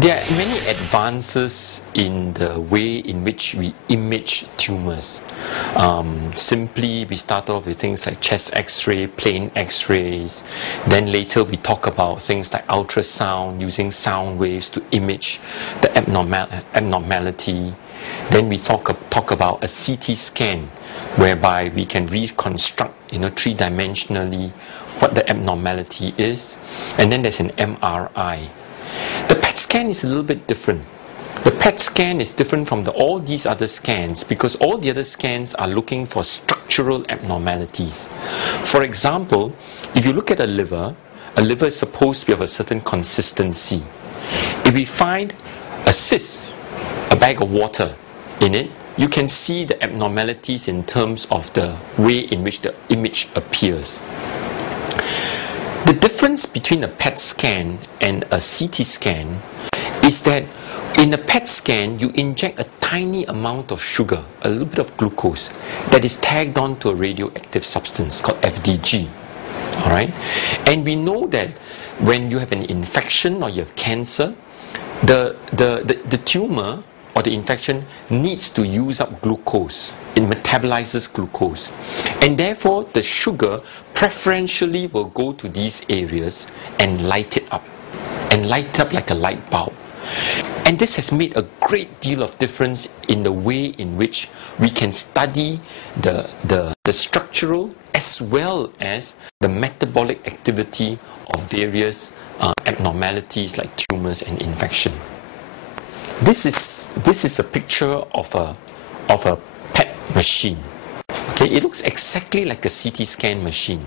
There are many advances in the way in which we image tumors. Simply, we start off with things like chest x-ray, plain x-rays. Then later we talk about things like ultrasound, using sound waves to image the abnormality. Then we talk about a CT scan, whereby we can reconstruct, three-dimensionally what the abnormality is. And then there's an MRI. The PET scan is a little bit different. The PET scan is different from all these other scans because all the other scans are looking for structural abnormalities. For example, if you look at a liver is supposed to be of a certain consistency. If we find a cyst, a bag of water in it, you can see the abnormalities in terms of the way in which the image appears. The difference between a PET scan and a CT scan is that in a PET scan, you inject a tiny amount of sugar, a little bit of glucose, that is tagged on to a radioactive substance called FDG. All right? And we know that when you have an infection or you have cancer, the tumor or the infection needs to use up glucose. It metabolizes glucose. And therefore, the sugar preferentially will go to these areas and light it up. And light it up like a light bulb. And this has made a great deal of difference in the way in which we can study the structural as well as the metabolic activity of various abnormalities like tumors and infection. This is a picture of a PET machine. Okay, it looks exactly like a CT scan machine.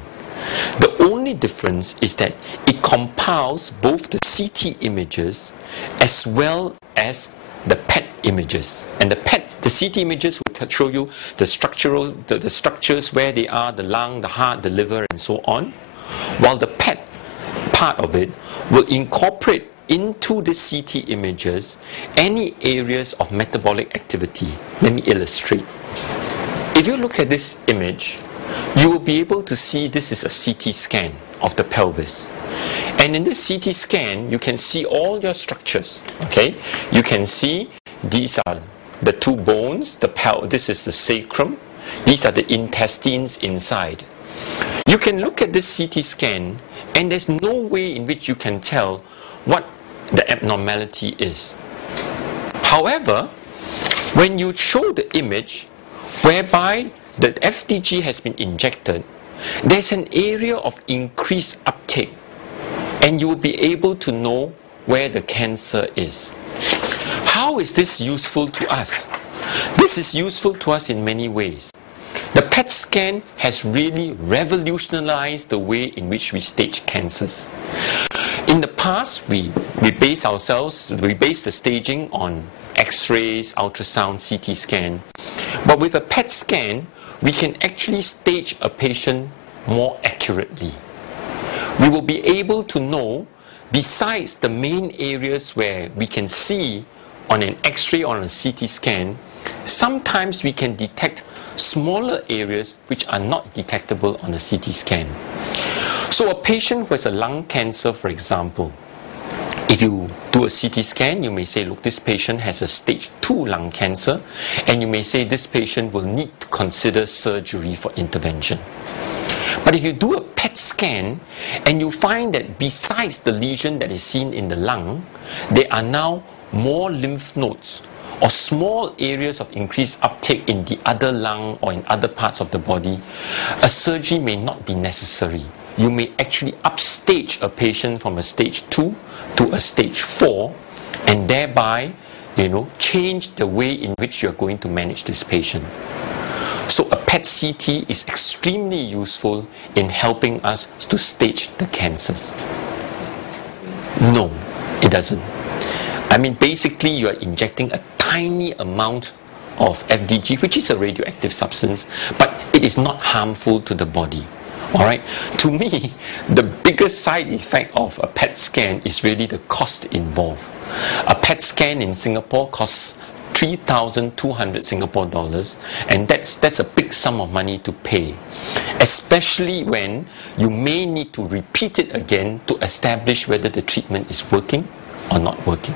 The only difference is that it compiles both the CT images as well as the PET images. And the CT images will show you the structures where they are, the lung, the heart, the liver, and so on. While the PET part of it will incorporate into the CT images any areas of metabolic activity. Let me illustrate. If you look at this image, you will be able to see this is a CT scan of the pelvis. And in this CT scan, you can see all your structures. Okay? You can see these are the two bones, this is the sacrum, these are the intestines inside. You can look at this CT scan and there's no way in which you can tell what the abnormality is. However, when you show the image whereby the FDG has been injected, there's an area of increased uptake and you will be able to know where the cancer is. How is this useful to us? This is useful to us in many ways. The PET scan has really revolutionized the way in which we stage cancers. In the past, we base the staging on X-rays, ultrasound, CT scan. But with a PET scan, we can actually stage a patient more accurately. We will be able to know, besides the main areas where we can see on an X-ray or on a CT scan, sometimes we can detect smaller areas which are not detectable on a CT scan. So a patient who has a lung cancer, for example, if you do a CT scan, you may say, look, this patient has a stage 2 lung cancer, and you may say this patient will need to consider surgery for intervention. But if you do a PET scan, and you find that besides the lesion that is seen in the lung, there are now more lymph nodes or small areas of increased uptake in the other lung or in other parts of the body, a surgery may not be necessary. You may actually upstage a patient from a stage 2 to a stage 4 and thereby, change the way in which you're going to manage this patient. So a PET CT is extremely useful in helping us to stage the cancers. No, it doesn't. I mean, basically, you are injecting a tiny amount of FDG, which is a radioactive substance, but it is not harmful to the body. All right. To me, the biggest side effect of a PET scan is really the cost involved. A PET scan in Singapore costs 3,200 Singapore dollars, and that's a big sum of money to pay, especially when you may need to repeat it again to establish whether the treatment is working or not working.